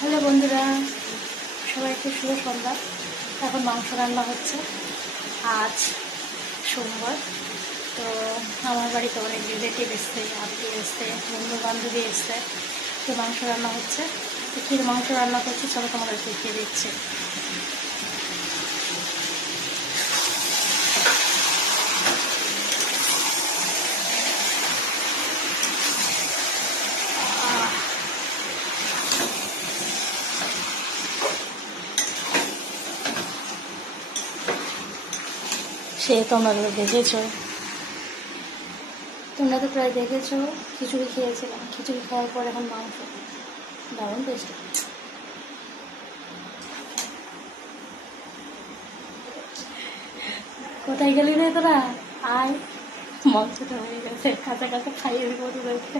Hello বন্ধুরা, সবাইকে শুভ সন্ধ্যা। এখন মাংস রান্না হচ্ছে। আজ সোমবার, তো আমার বাড়িতে অনেক রিলেটিভ এসছে, আত্মীয় এসছে, বন্ধু বান্ধবী এসছে, তো মাংস রান্না হচ্ছে। তো কী মাংস রান্না করছি চলো তোমাদের দেখিয়ে দিচ্ছি। সে তোমরা দেখেছো, তোমরা তো প্রায় দেখেছো। খিচুড়ি খেয়েছিলাম, খিচুড়ি খাওয়ার পর এখন মাংস। দারুণ টেস্টি। কোথায় গেলি রে তোরা? আয়, মাংসটা হয়ে গেছে, কাঁচা কাঁচা খাইয়ে দেবো তোদেরকে।